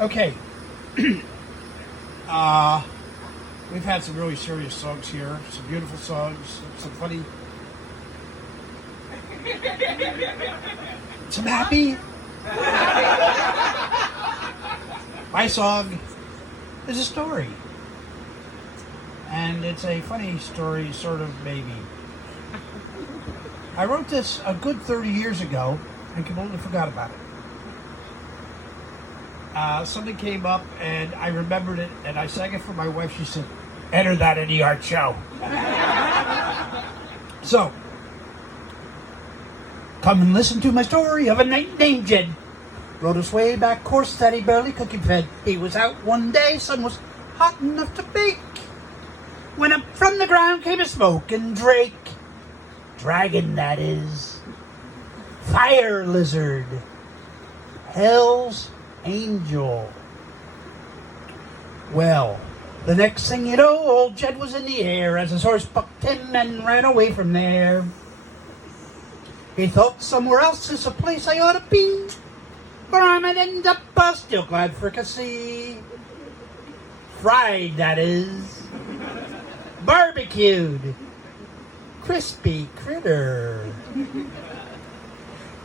Okay. We've had some really serious songs here, some beautiful songs, some funny, some happy. My song is a story. And it's a funny story, sort of, maybe. I wrote this a good 30 years ago and completely forgot about it. Something came up and I remembered it and I sang it for my wife. She said, enter that in the art show. So, come and listen to my story of a knight named Jed. Rode his way back course that he barely cooked and fed. He was out one day, sun was hot enough to bake. When up from the ground came a smoking drake. Dragon, that is. Fire lizard. Hell's angel. Well, the next thing you know, old Jed was in the air as his horse bucked him and ran away from there. He thought somewhere else is a place I ought to be, where I might end up a still glad fricassee. Fried, that is. Barbecued. Crispy critter.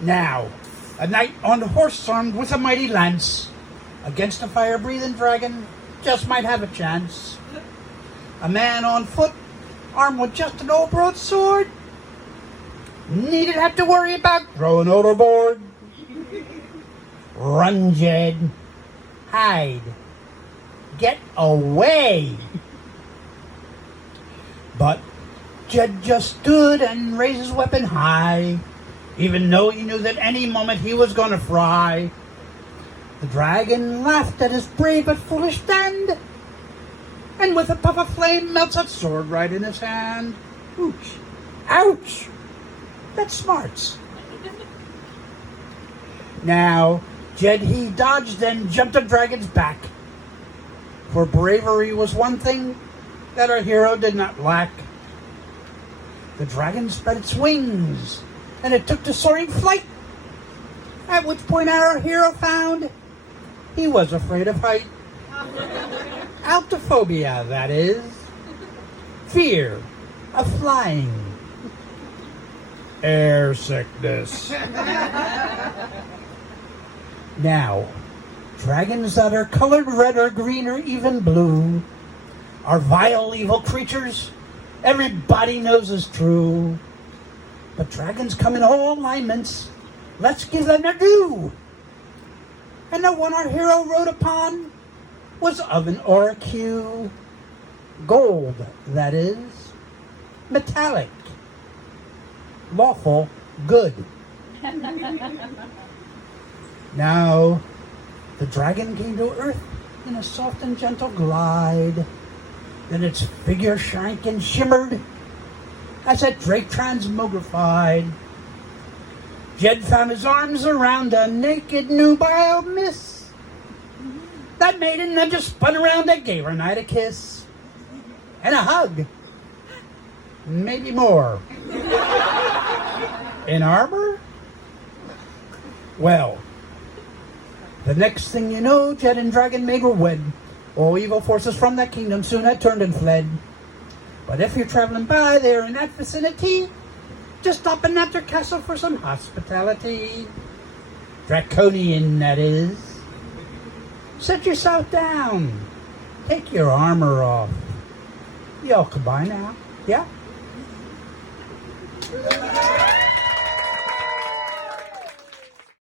Now, a knight on a horse armed with a mighty lance against a fire-breathing dragon just might have a chance. A man on foot armed with just an old broadsword needn't have to worry about throwing overboard. Run, Jed. Hide. Get away. But Jed just stood and raised his weapon high, even though he knew that any moment he was going to fry. The dragon laughed at his brave but foolish stand, and with a puff of flame melts that sword right in his hand. Ouch! Ouch! That smarts. Now, Jed he dodged and jumped the dragon's back, for bravery was one thing that our hero did not lack. The dragon spread its wings, and it took to soaring flight, at which point our hero found he was afraid of height. Altophobia, that is. Fear of flying. Air sickness. Now, dragons that are colored red or green or even blue are vile, evil creatures everybody knows is true. But dragons come in all alignments. Let's give them their due. And the one our hero rode upon was of an oricue. Gold, that is. Metallic. Lawful good. Now, the dragon came to earth in a soft and gentle glide. Then its figure shrank and shimmered as that drake transmogrified. Jed found his arms around a naked nubile miss. That maiden then just spun around and gave her knight a kiss. And a hug. Maybe more. In armor? Well, the next thing you know, Jed and Dragon Maid were wed. All evil forces from that kingdom soon had turned and fled. But if you're traveling by there in that vicinity, just stop in at their castle for some hospitality. Draconian, that is. Sit yourself down. Take your armor off. Y'all can buy now, yeah?